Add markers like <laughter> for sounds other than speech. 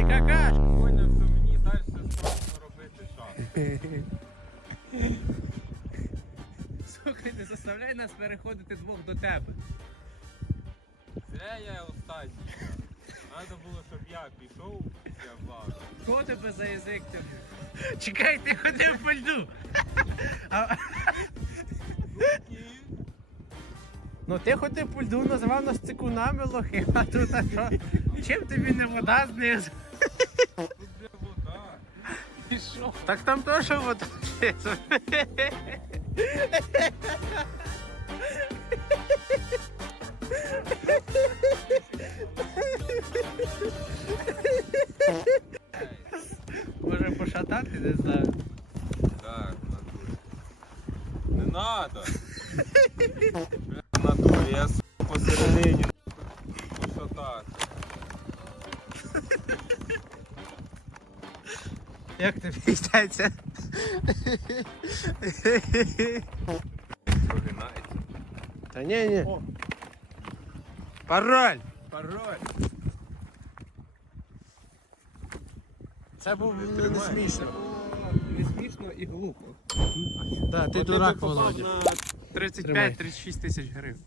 Давай, какаш! Поняв, що мені далі страшно робити шаг. <laughs> Слухай, не заставляй нас переходити двох до тебе. Зря я останній. Треба було, щоб я пішов, я влажу. Хто тебе за язик тягнув? Чекай, ти ходив по льду. А, ну ти ходив по льду, називав нас цикунами лохи, а тут а що? Чим тобі не вода знизу? Тут де вода. І що? Так там теж вода знизу. Може пошатати, не знаю. Так, в натурі. Не надо. <laughs> Як тобі йдеться? Прогинається. Та ні, ні. Пароль! Пароль. Це був не, не смішно. Не смішно і глупо. Да, ти дурак, Володя. на Тримай. 35-36 тисяч гривень.